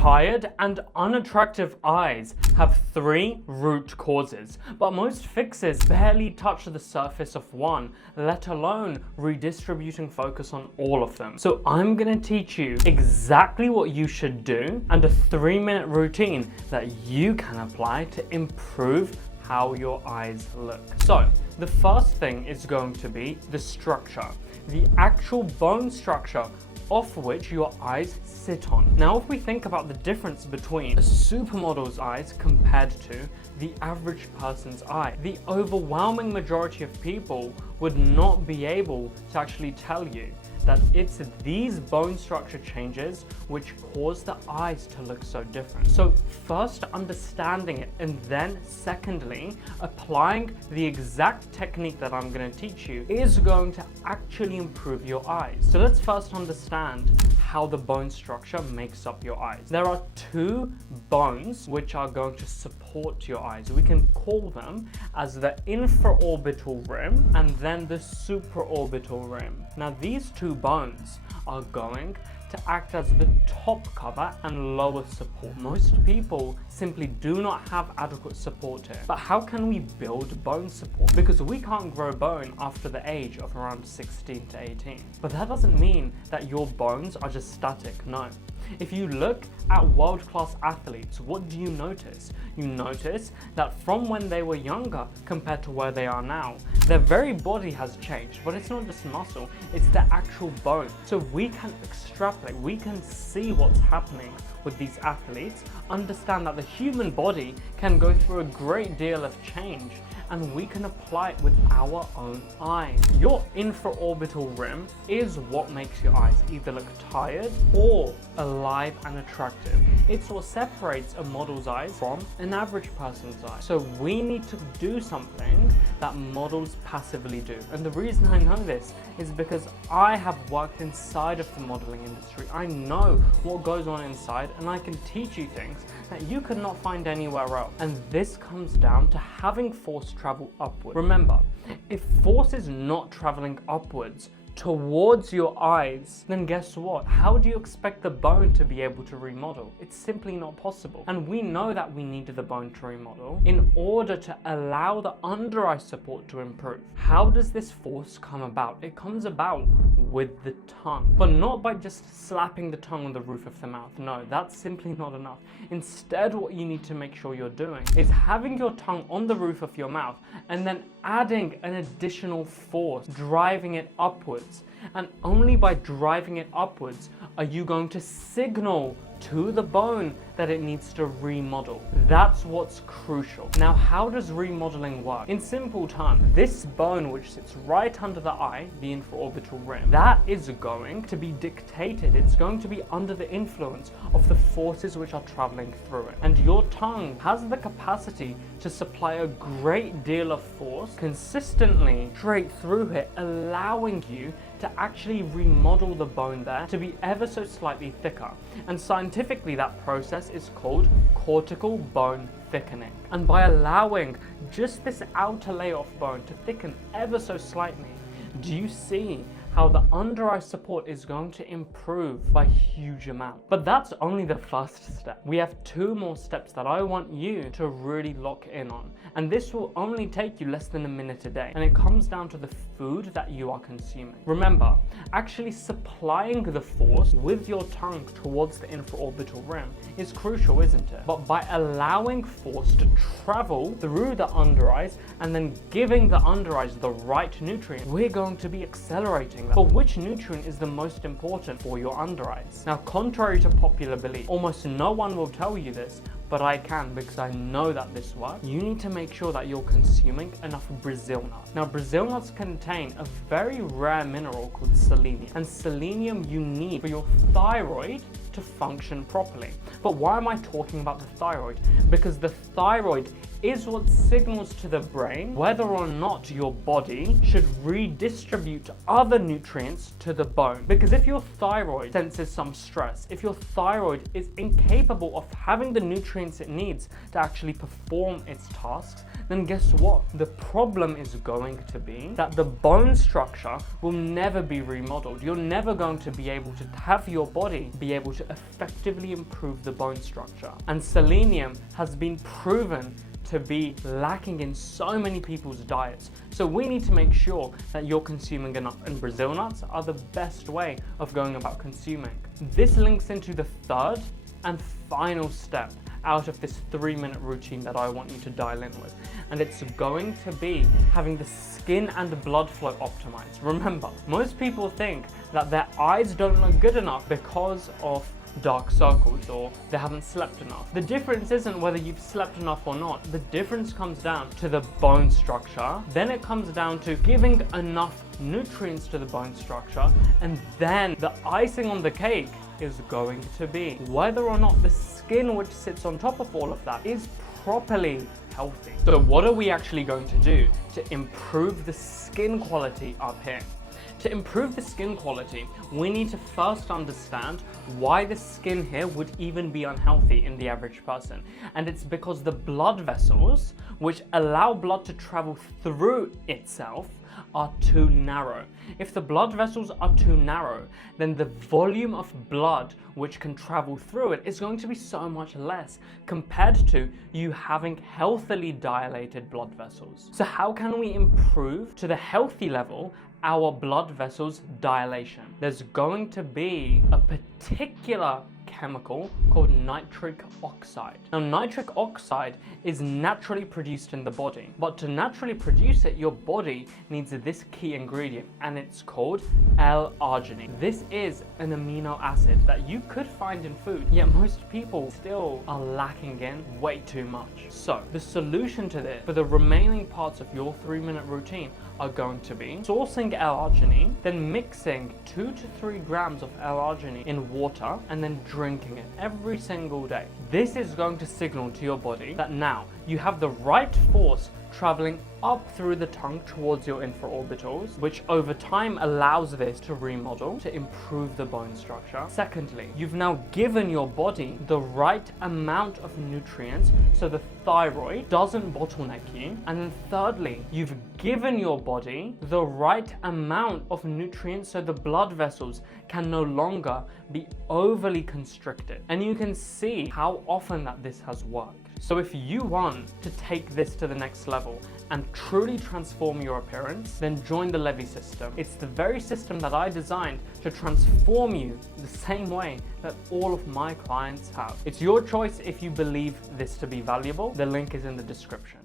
Tired and unattractive eyes have 3 root causes, but most fixes barely touch the surface of one, let alone redistributing focus on all of them. So I'm gonna teach you exactly what you should do and a 3-minute routine that you can apply to improve how your eyes look. So the first thing is going to be the structure, the actual bone structure of which your eyes sit on. Now, if we think about the difference between a supermodel's eyes compared to the average person's eye, the overwhelming majority of people would not be able to actually tell you that it's these bone structure changes which cause the eyes to look so different. So first understanding it, and then secondly applying the exact technique that I'm going to teach you is going to actually improve your eyes. So let's first understand how the bone structure makes up your eyes. There are 2 bones which are going to support your eyes. We can call them as the infraorbital rim and then the supraorbital rim. Now these 2 bones are going to act as the top cover and lower support. Most people simply do not have adequate support here. But how can we build bone support? Because we can't grow bone after the age of around 16 to 18. But that doesn't mean that your bones are just static, no. If you look at world-class athletes, what do you notice? You notice that from when they were younger compared to where they are now, their very body has changed, but it's not just muscle, it's the actual bone. So we can extrapolate, we can see what's happening with these athletes, understand that the human body can go through a great deal of change, and we can apply it with our own eyes. Your infraorbital rim is what makes your eyes either look tired or alive and attractive. It's what separates a model's eyes from an average person's eyes. So we need to do something that models passively do. And the reason I know this is because I have worked inside of the modeling industry. I know what goes on inside, and I can teach you things that you could not find anywhere else. And this comes down to having force travel upward. Remember, if force is not traveling upwards towards your eyes, then guess what? How do you expect the bone to be able to remodel? It's simply not possible. And we know that we need the bone to remodel in order to allow the under eye support to improve. How does this force come about? It comes about with the tongue, but not by just slapping the tongue on the roof of the mouth. No, that's simply not enough. Instead, what you need to make sure you're doing is having your tongue on the roof of your mouth and then adding an additional force, driving it upwards. And only by driving it upwards are you going to signal to the bone that it needs to remodel. That's what's crucial. Now, how does remodeling work? In simple terms, this bone which sits right under the eye, the infraorbital rim, that is going to be dictated. It's going to be under the influence of the forces which are traveling through it. And your tongue has the capacity to supply a great deal of force consistently straight through it, allowing you to actually remodel the bone there to be ever so slightly thicker. And scientifically, that process is called cortical bone thickening. And by allowing just this outer layer of bone to thicken ever so slightly, do you see how the under eye support is going to improve by huge amount? But that's only the first step. We have 2 more steps that I want you to really lock in on. And this will only take you less than a minute a day. And it comes down to the food that you are consuming. Remember, actually supplying the force with your tongue towards the infraorbital rim is crucial, isn't it? But by allowing force to travel through the under eyes and then giving the under eyes the right nutrient, we're going to be accelerating that. But which nutrient is the most important for your under eyes? Now, contrary to popular belief, almost no one will tell you this, but I can because I know that this works. You need to make sure that you're consuming enough Brazil nuts. Now, Brazil nuts contain a very rare mineral called selenium, and selenium you need for your thyroid to function properly. But why am I talking about the thyroid? Because the thyroid is what signals to the brain whether or not your body should redistribute other nutrients to the bone. Because if your thyroid senses some stress, if your thyroid is incapable of having the nutrients it needs to actually perform its tasks, then guess what? The problem is going to be that the bone structure will never be remodeled. You're never going to be able to have your body be able to to effectively improve the bone structure. And selenium has been proven to be lacking in so many people's diets. So we need to make sure that you're consuming enough, and Brazil nuts are the best way of going about consuming. This links into the third and final step out of this 3-minute routine that I want you to dial in with. And it's going to be having the skin and blood flow optimized. Remember, most people think that their eyes don't look good enough because of dark circles or they haven't slept enough. The difference isn't whether you've slept enough or not. The difference comes down to the bone structure. Then it comes down to giving enough nutrients to the bone structure. And then the icing on the cake is going to be whether or not the skin which sits on top of all of that is properly healthy. So what are we actually going to do to improve the skin quality up here? To improve the skin quality, we need to first understand why the skin here would even be unhealthy in the average person. And it's because the blood vessels, which allow blood to travel through itself, are too narrow. If the blood vessels are too narrow, then the volume of blood which can travel through it is going to be so much less compared to you having healthily dilated blood vessels. So how can we improve to the healthy level our blood vessels dilation? There's going to be a particular chemical called nitric oxide. Now, nitric oxide is naturally produced in the body, but to naturally produce it, your body needs this key ingredient, and it's called L-arginine. This is an amino acid that you could find in food, yet most people still are lacking in way too much. So the solution to this for the remaining parts of your 3-minute routine are going to be sourcing L-arginine, then mixing 2 to 3 grams of L-arginine in water, and then drinking it every single day. This is going to signal to your body that now you have the right force traveling up through the tongue towards your infraorbitals, which over time allows this to remodel, to improve the bone structure. Secondly, you've now given your body the right amount of nutrients so the thyroid doesn't bottleneck you. And then thirdly, you've given your body the right amount of nutrients so the blood vessels can no longer be overly constricted. And you can see how often that this has worked. So if you want to take this to the next level and truly transform your appearance, then join the Levy system. It's the very system that I designed to transform you the same way that all of my clients have. It's your choice if you believe this to be valuable. The link is in the description.